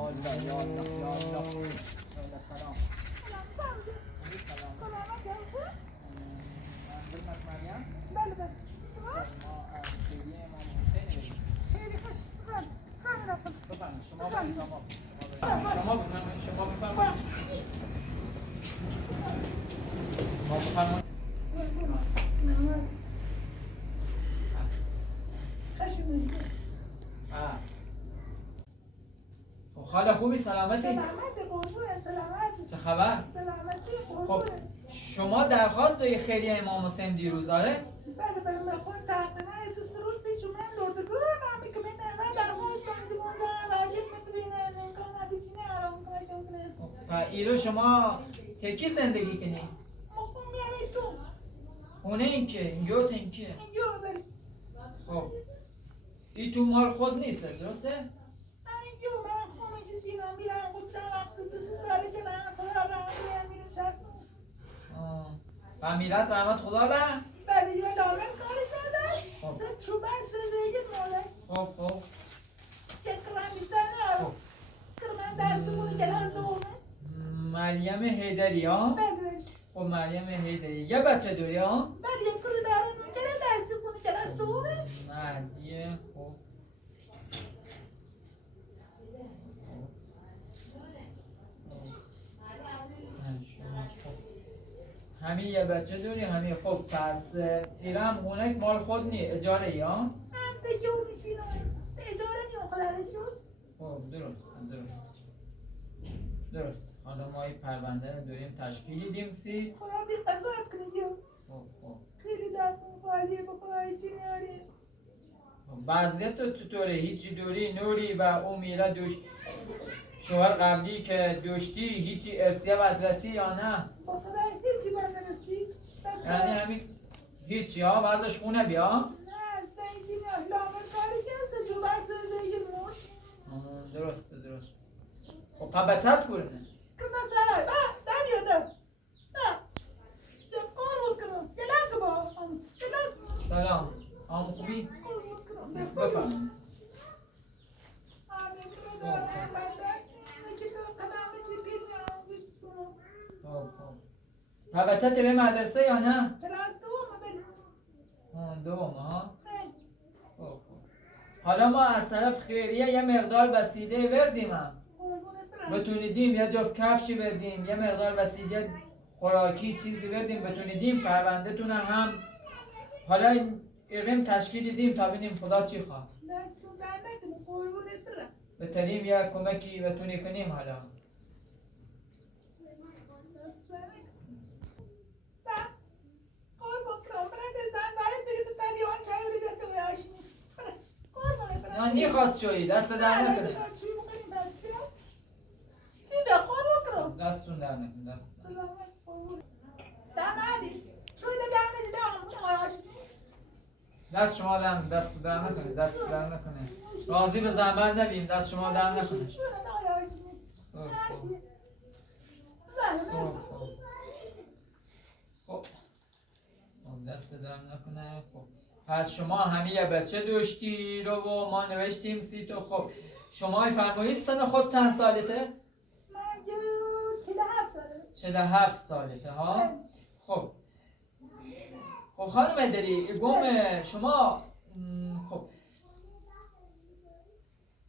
الله یا الله یا الله. سلام. منظورت مریم؟ بله بله. ما از خیریه امام حسین بریم. خیلی خوش. خانم رفتم. بفرمایید شما برید شما بفرمایید. شما بفرمایید. خاله خوبی سلامتی؟ سلامتی قربونه سلامتی. چه خبر؟ سلامتی خب قربونه. شما درخواست داری خیریه امام حسین دیروز داره؟ بله بله من خود تقریبا تو 3 روز پیش من لردگورم همی که من نه درخواست دارم وضعیت میبینه امکانات چی نه آرام کنه. ایرو شما تکی زندگی کنی؟ مخون میاره تو. اونه این که اینجا این که؟ اینجا بله. خب این تو مال خود نیست درسته؟ اینجا من خونه چیزی میرم خود چند وقت تو 3 ساله که من خدا رحمت میرم شخص. امیرت رحمت خدا به؟ بله یه دامن کار شده. سه چوبه از فزایت ماله. خب چکرم بیشتر نرم. کرمان درسمون کلاس دومه. مریم حیدری ها؟ بله. خب مریم حیدری یه بچه داری ها؟ بله یک کل دارم کلاس درسمون کلاس دومه. مردیه خب همین یه بچه داری همین خب پس ایرم اونک مال خود نی اجاره یا؟ هم تجور میشینم. اجاره نیو خلاله شد. خب درست حالا ما این پرونده داریم تشکیل دیدیم سی خدا بی قضاوت کنید. خب خیلی دست مفالیه با خواهشی میاری. وضعیت تو چطوره؟ هیچی دوری نوری و اون میره دوش شوهر قبلی که دوشتی هیچی ارسیه مدرسی یا نه؟ با خدا هیچی بندرسی. یعنی همین هیچی ها وضعش خونه بیا؟ نه از دنجی نه لامر کاری که هست جو بس بزرگی موش. درسته خب پا بچت کنه که مسئله دم یادم نه یه قول بکنم گلک با گلک سلام آم خوبی؟ بفرم پا بچت به مدرسه یا نه؟ کلاس دوم ها؟ خب حالا ما از طرف خیریه یه مقدار وسیله وردیم هم بتونیدیم یه جفت کفشی بردیم یه مقدار وسیله خوراکی چیزی بردیم بتونیدیم پرونده تونه هم حالا ایرم تشکیل دیدیم تا ببینیم خدا چی خواه دستو در نکنه قربونت برم بتونیم یه کمکی بتونی کنیم حالا نه نیخواست چویی دست در نکنه دستون در نکنه دست شما دست در نکنه راضی به زحمت نبیم دست شما در نکنه خب دست در نکنه خب پس شما همه یه بچه داشتی رو و ما نوشتیم سی تو خب شما فرمایید سن خود چند سالته؟ من 47 ساله 47 سالته ها؟ خب خانم داری گم شما خب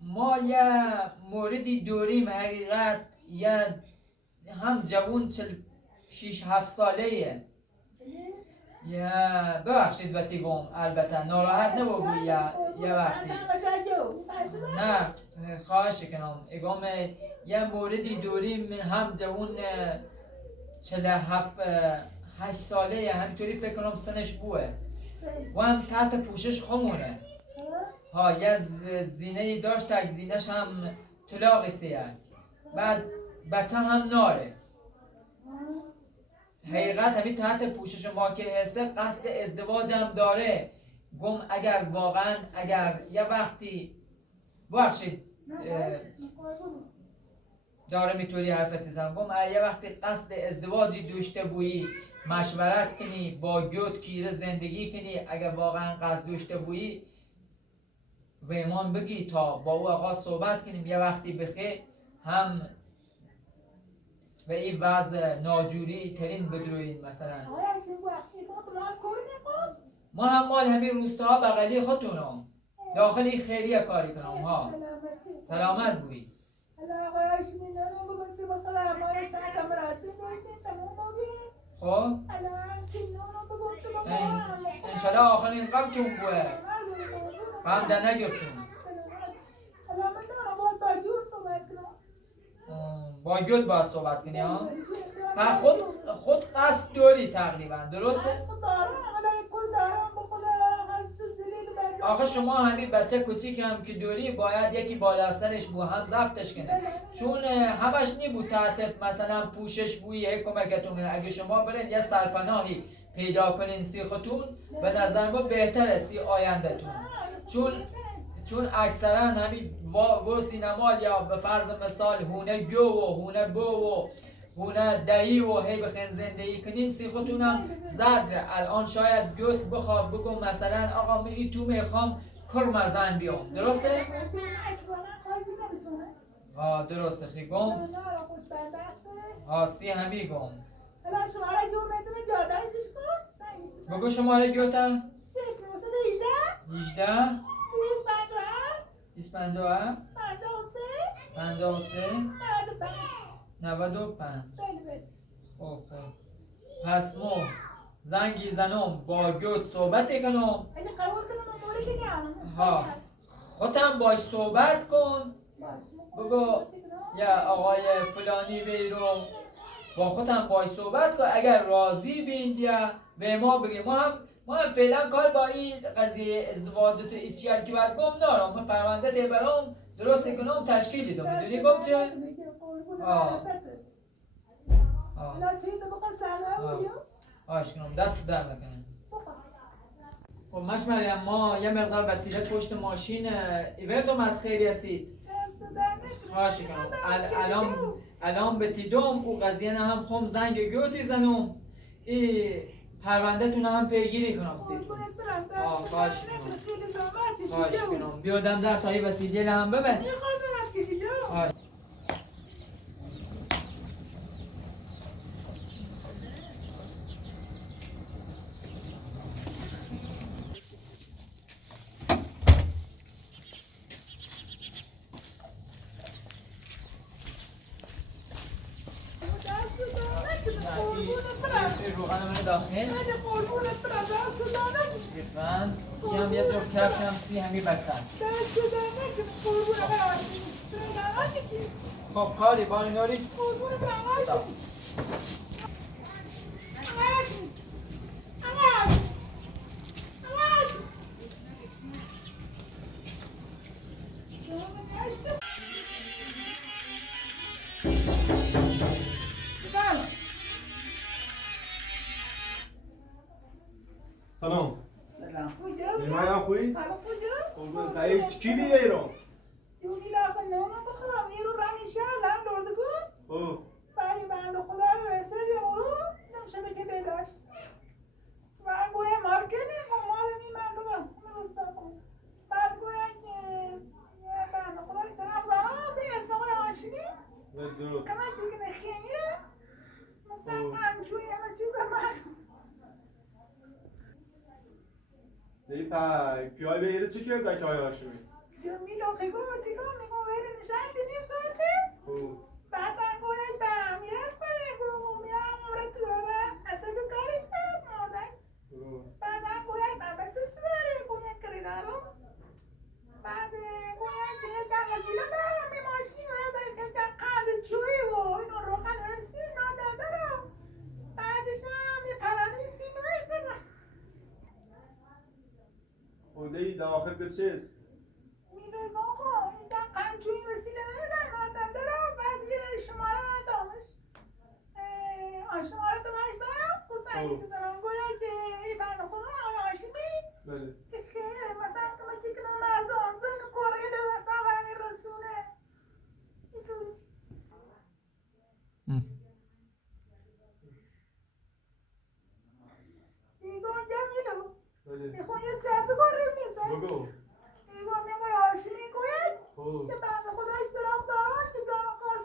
ما یه موردی داریم حقیقت یه هم جوون 6-7 ساله یه ببخشید وقتی گم البته ناراحت نبگو یه وقتی نه خواهش کنم اگم یه موردی داریم هم جوون 47-8 ساله همینطوری فکر کنم سنش بوه و هم تحت پوشش خمونه ها یه زینه داشت تک زینش هم طلاقی سیه بعد بچه هم ناره حقیقت همین تحت پوشش ما که حسه قصد ازدواج هم داره گم اگر واقعا اگر یه وقتی بخشید داره میتونی حرفتی زن گم یه وقتی قصد ازدواجی داشته بویی مشورت کنی با گوت کیره زندگی کنی اگر واقعا قصد داشته بویی و ایمان بگی تا با او آقا صحبت کنیم یه وقتی بخیر هم به این وضع ناجوری ترین بدروید مثلا آقای هاشمی بخشی ما تو مال کاری نکن. ما هم مال همین روستاها بغلی خودتونم داخل این خیریه کاری کنم ها سلامت بوی حالا آقای هاشمی نانو بگم چه بخدا ما رو چند تا مراسم داشتیم تمام بودیم. خب الان که نانو بگم چه بخدا انشالله آخرین قمتون بوه قم ده نگفتون حالا من نانو باید با جور صحبت کنم. با گود باید صحبت کنی ها و خود قصد داری تقریبا درسته؟ از خود دارم حالا یک کل دارم با خدا هست دلیل بد آخه شما همین بچه کوچیک هم که دوری باید یکی بالا سرش بو هم زفتش کنه چون همش نی بود تحت مثلا پوشش بوی هی کمکتون کنه اگه شما برین یه سرپناهی پیدا کنین سی خودتون به نظر ما بهتره سی آیندهتون چون اکثرا همین و سینمال یا به فرض مثال هونه گو و هونه بو و هونه دهی و هی بخین زندگی کنین سی خودتونم زجره الان شاید گوت بخواب بگم مثلا آقا میگی تو میخوام کرمزن بیام درسته؟ ها درسته خیگم ها سی همی گم حالا شماره جو میدونه جادرش کن بگو شماره گوتم 0918 18 257 257 53 53 95 95 خب پس مو زنگی زنم با گوت صحبت کنم اگه قبول کنم من موری بگم ها خودم باش صحبت کن بگو یا آقای فلانی وی رو با خودم باش صحبت کن اگر راضی بین دیا به ما بگی ما هم فعلا کار با این قضیه ازدواجت ایتیال که باید گم نارم من پرونده تی برام درست کنم تشکیل دیدم میدونی گم چه؟ حالا چی تو بخواه سلام بگیم؟ آش کنم دست در نکنم خب مش مریم ما یه مقدار وسیله پشت ماشین ایوردم از خیلی هستید خواهش کنم الان به تیدم او قضیه نه هم خوم زنگ گوتی زنم ای پرونده تون هم پیگیری کنم سید خواهش کنم بیادم در تایی وسیله هم ببن روغن من داخل ریختن یه هم یه جفت کفش هم سی همی بکن خب کاری بانی ناری سلام. سلام. میمونم خوبی؟ حالا کجا؟ قربون قایش کی بیه ایران؟ جونی لاغ نونم بخورم یه رو رمیشه الان لردگو اوه بلی بنده خدا ویسه یه برو نمیشه به که بداشت و گویا مارکنی و مال می مردم درسته کن بعد گویا که یه بنده خدا سرم دارم به اسم آقای هاشمی درست. کمان تو که نخیانیه مثلا پنجوی همه چیز به مردم دی پیای به ایره چی کرده که های هاشمی؟ میلو خیگو میگو ویره نشستی نیم ساعته اوه بعد من گویا به امیرت کنه گو میرم عمرت تو داره اصلا تو کاری کرد مردن درست. بعد من گویا به بسه چی داری گویا کری دارم بعد گویا که جمع وسیله دارم به ماشینی باید ایسا جمع قند چوی و اینو روغن هرسی نادر دارم بعدش هم یه پرانه سی نوشته دارم و دی دواخل بچید؟ میره ناخو اینجا قنچوی وسیله نمیدن مادم دارم بعد یه شماره ندامش شماره دمش دارم خصوصا که دارم گویا که ای بند خودم آقای هاشمی بله که مثلا کمکی کنم مردم زن قریل مثلا برمی رسونه اینطوری دیگه اونجا میلو بله میخوام یه شرط بگاریم نیستم بگو دیگه میگوی هاشمی گوید اوه که بند خدای سرم دارم که جان خواست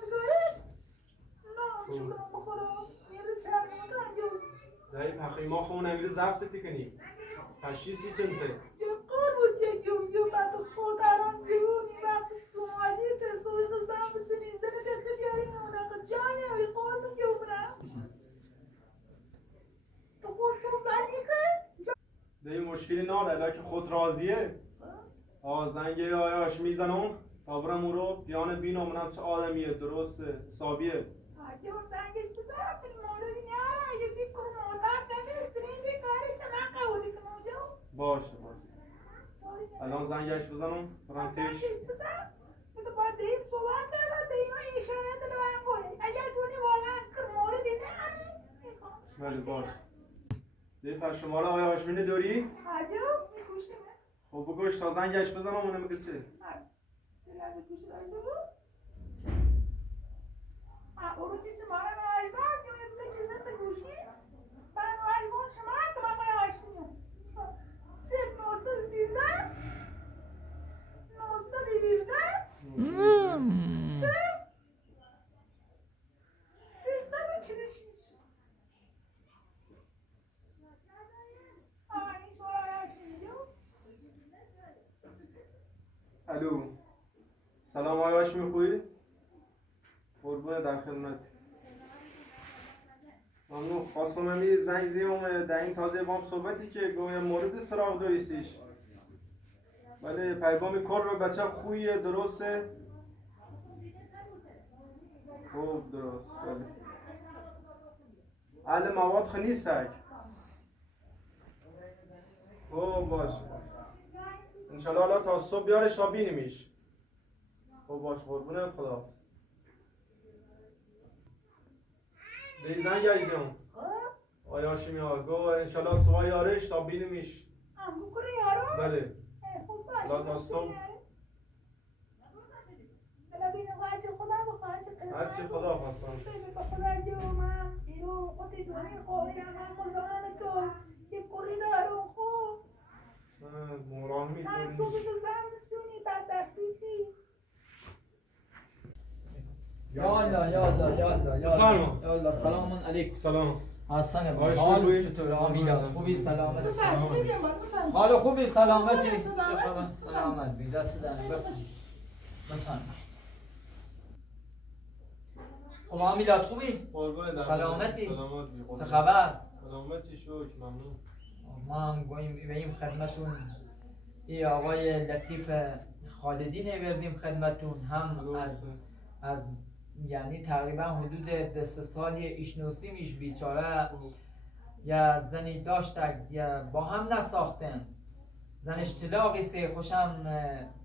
ما خون امیر زفت تکنیم تشخیصی چنته جقار بود یک یوم بعد خودران جونی وقتی سومالی تسوی قزم بسنی زنه دخل بیارین اونقا جانی اوی قول من یومرم تو خود سوم زنی که؟ دیگه مشکلی نداره که خود راضیه زنگ آیاش میزنم تا برم او رو بیان بینم منم چه آدمیه درسته حسابیه اگه اون زنگش بزرم این موردی نیاره اگه دیگر موتر نمیرسین این کاری که من قولی کنم جو باشه الان زنگش بزنم برم پیش زنگش بزرم تو باید دیم صحبت کردن دیم ایشانه دل من کنی اگر دونی واقعا کر موردی نیاره بله باشه دیگه پس شماره آیا هاشمینه داری؟ آجو میگوشتی من خب بگوش تا زنگش بزنم اونم میگه چه؟ دلم گوش داشته بود اونو چیزی ماره من آیدان که یه دونه چیزه گوشی من آیدان شما تو من باید آشنیم 0913 917 346 این شماره آشنیم الو سلام آیا هاشمی خوبی؟ قربون در خدمت ممنون خواستم همی زنگ زیم در این تازه بام صحبتی که گویا مورد سراغ داریسیش بله پیغام کار رو بچه خویه درسته خوب درست بله اهل مواد خو نیستک خوب باش انشالله حالا تا صبح بیارش تا بینیمیش خوب باش قربونه خدا به زنگ عزیزم آیا هاشمی ها گو انشالله صبح یارش تا بینیمیش بکنی یارو بله خوب باشه لا تا صبح بلا بینه خواهد خدا بخواهد هرچی خدا خواستم خیلی با خدا جو من ایرو خودی دونی خواهی من مزاهم تو یک کلی دارم خوب موراهمی من کنی صبح تو زن بسونی بدبختیتی یالا سلام. یالا سلام علیکم سلام حسن آقای حال خوبی؟ چطور آمیلاد خوبی سلامت بفرمایید بفرمایید حال خوبی سلامتی چه سلامت. خبر سلامت بی دست در بفرم خب آمیلاد خوبی قربون در سلامتی؟ سلامت بی قربون. چه خبر سلامتی شکر ممنون ما هم گوییم خدمتون ای آقای لطیف خالدی نوردیم خدمتون هم از یعنی تقریبا حدود 2 سالی ایشنوسیمش بیچاره یا زنی داشتن یا با هم نساختن زنش طلاقی سه خوشم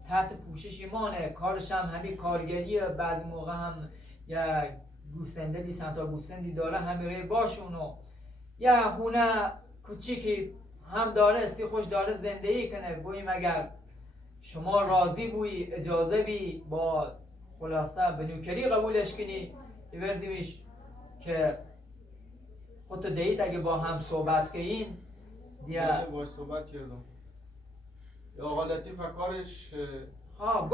تحت پوشش ایمانه کارش هم همین کارگریه بعضی موقع هم یا گوسنده بی تا گوسندی داره همیره باشونو یا هونه کوچیکی هم داره سی خوش داره زندگی کنه گوییم اگر شما راضی بوی اجازه بی با خلاصه به نوکری قبولش کنی بردیمش که خودتو دیت اگه با هم صحبت کنین بله باش صحبت کردم یا آقا لطیف کارش ها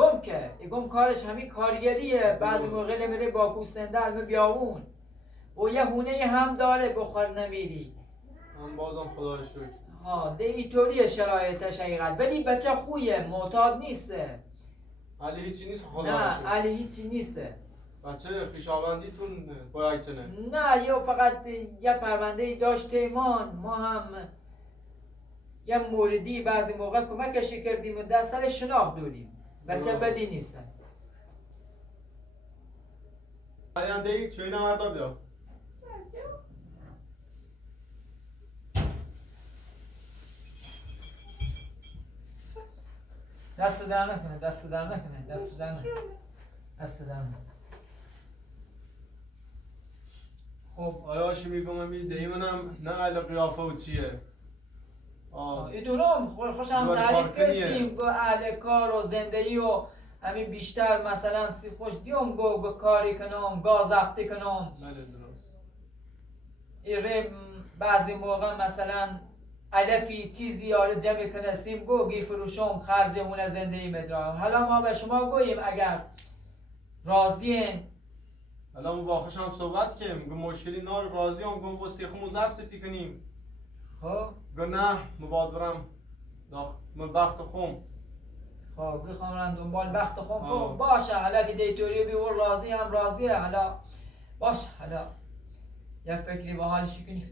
گم کارش همین کارگریه بعضی موقع میره با کوسنده علم بیاون و یه هونه هم داره بخور نمیری من بازم خدا رو شکر ها ده اینطوریه شرایطش حقیقت ولی بچه خویه معتاد نیسته علی هیچی نیست خدا رو نه شکر علی هیچی نیسته بچه خویشاوندیتون باید چنه نه یا فقط یه پرونده داشت ایمان ما هم یه موردی بعضی موقع کمکشی کردیم و در سر شناخت داریم بچه بدی نیستن آینده ای چوی نمردا بیا دست در نکنه دست در نکنه دست در نکنه دست در نکنه خب آیا هاشمی گم امی دیمونم نه علی قیافه و چیه ایدونم خوشم دوباره تعریف کار کنیه. کردیم گو اهل کار و زندگی و همین بیشتر مثلا سی خوش دیوم گو کاری کنم گاز افتی کنم بله درست ایره بعضی موقع مثلا علفی چیزی آره جمع کنسیم گو گی فروشم خرج اون زندگی مدرام حالا ما به شما گوییم اگر راضیین حالا ما با خوشم صحبت کنیم گم مشکلی نار راضی هم گم بستی خمو زفتتی کنیم خب گناه مباد برم بخت خوم. خب بخوام دنبال بخت خود. خب آه. باشه حالا که دیتوری بیور راضی هم راضیه. حالا باشه حالا یه فکری با حالش کنیم.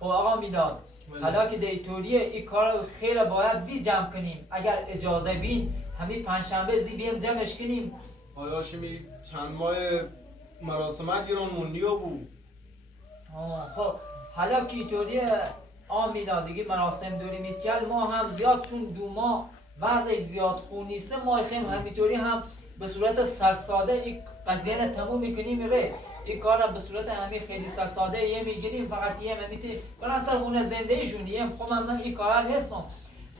خب آقا میداد بله. حالا که دیتوریه این کار رو خیلی باید زی جمع کنیم. اگر اجازه بین همین پنجشنبه زی بیم جمعش کنیم. آیا شمی چند ماه مراسمت گیران مونیو بود. خب حالا که اینطوریه آمینا دیگه مراسم دوری میچل ما هم زیاد چون 2 ماه وضعش زیاد خون نیست ما خیم همینطوری هم به صورت سرساده این قضیه رو تموم میکنیم. این کار رو به صورت همین خیلی سرساده یه میگیریم فقط یه میتونیم برن سر خونه زندگیشون یه خب من این کار رو هستم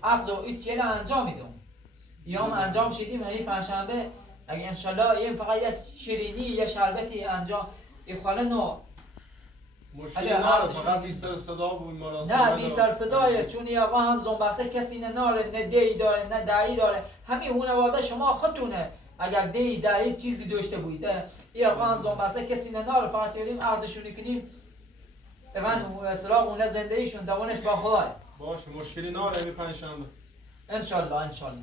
عقد و این چیه انجام میدم یا هم انجام شدیم همین پنجشنبه اگه انشالله یه فقط یه شیرینی یه شربتی انجام این خاله نو مشکلی ناره فقط بی سر صدا بود مراسمت. نه بی سر صدایه چون این آقا هم زنبسته کسی ناره نه دی داره نه دعی داره همین خانواده شما خودتونه اگر دی دعی چیزی داشته بودید این آقا هم زنبسته کسی ناره فقط یاریم عقدشونی کنیم اون سراغ اونه زندگیشون دوانش با خدای باشه مشکلی ناره همین پنجشنبه انشالله انشالله.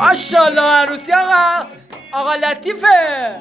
ماشاءالله عروسی آقا لطیفه.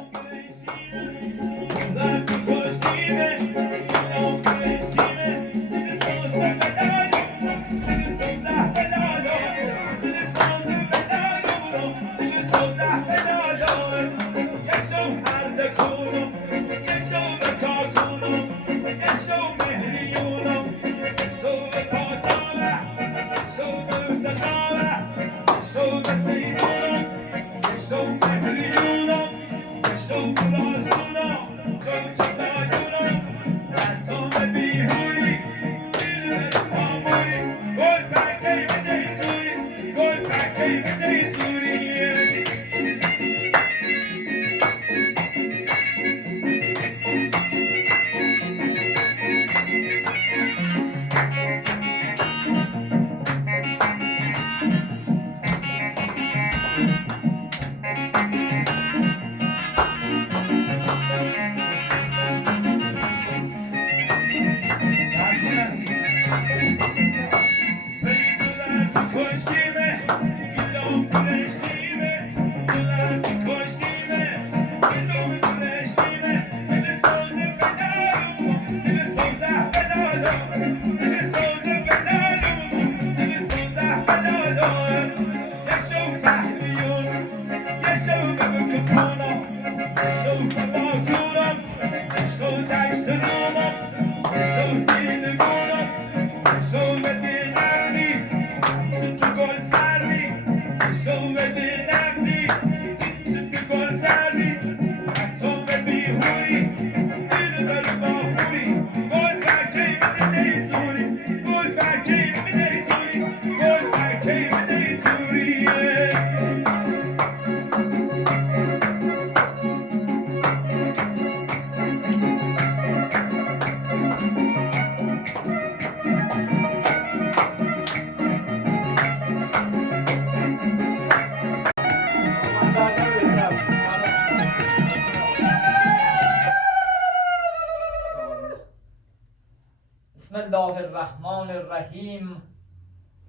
بسم الله الرحمن الرحیم.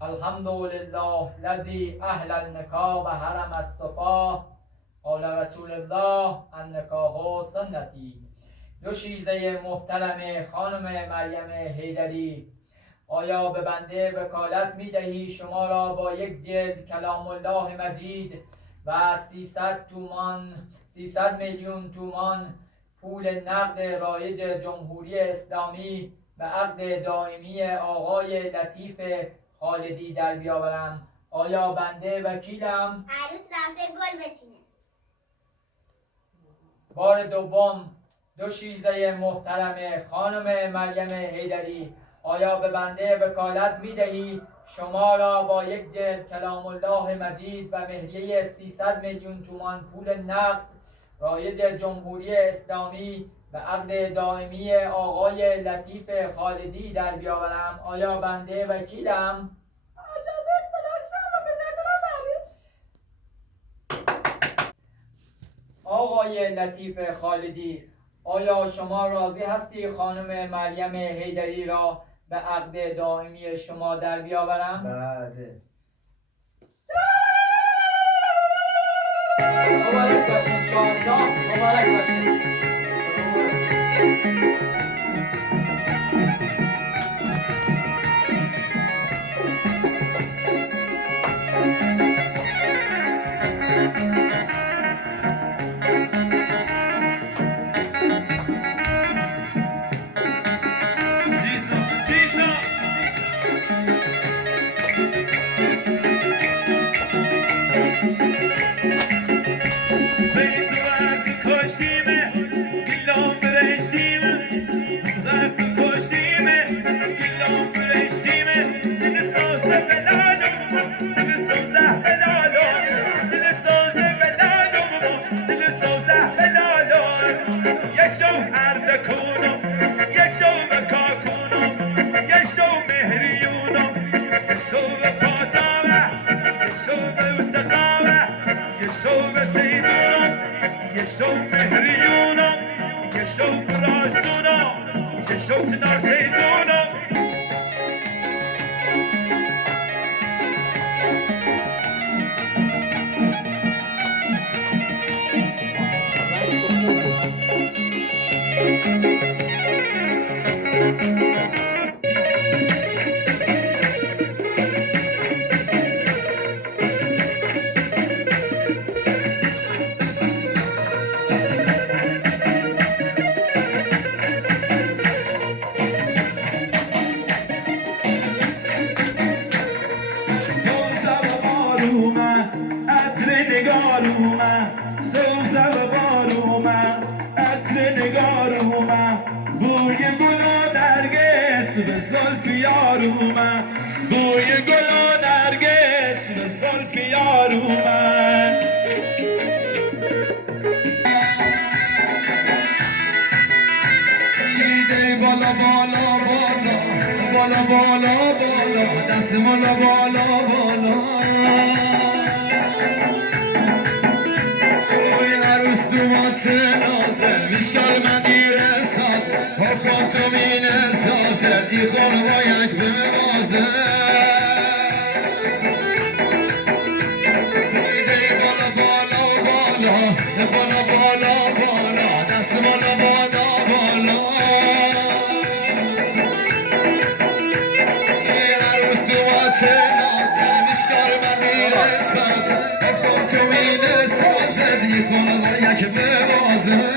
الحمد لله الذی اهل النکاح و حرم الصفا. قال رسول الله النکاح سنتی. دوشیزه محترم خانم مریم حیدری، آیا به بنده وکالت می دهی شما را با یک جلد کلام الله مجید و 300 میلیون تومان پول نقد رایج جمهوری اسلامی به عقد دائمی آقای لطیف خالدی در بیاورم؟ آیا بنده وکیلم؟ عروس رفته گل بچینه. بار دوم، دوشیزه محترم خانم مریم حیدری، آیا به بنده وکالت می دهی شما را با یک جلد کلام الله مجید و مهریه 300 میلیون تومان پول نقد رایج جمهوری اسلامی به عقد دائمی آقای لطیف خالدی در بیاورم. آیا بنده وکیلم؟ اجازه داشتم و بذار بعدش. آقای لطیف خالدی، آیا شما راضی هستی خانم مریم حیدری را به عقد دائمی شما در بیاورم؟ بله. مبارک باشید شاهزاد، مبارک باشید. شو مهریونا یه شو براشونا یه شو چنار شیزونا بوی گل و نرگس به زلف یار اومد دیده بالا بالا بالا بالا بالا بالا دست بالا بالا بالا اوی عروس دومات نازل میشکال من دیره ساز حکم تو مینه سازل ای خانه با یک بمازل بالا بالا بالا دست بالا بالا بالا این عروس دومات نازل میشکال من دیره ساز حکم تو مینه سازل ای خانه با یک بمازل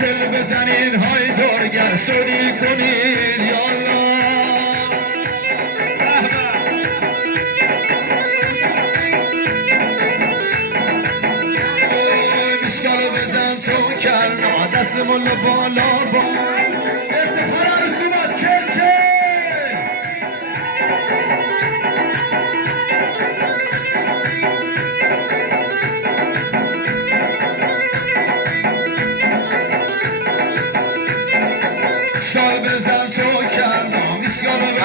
کل بزنید های دارگر شدی کنید یالا مشکل بزن تو کرنا دست بالا بالا افتخار عروسی باید کل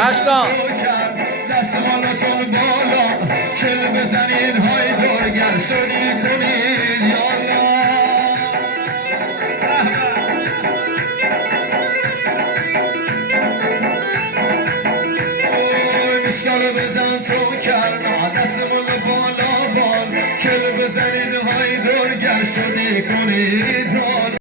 اشکان دست بالاتون بالا کل بزنید های دارگر شدی کنید یالا مشکل بزن تو کرنا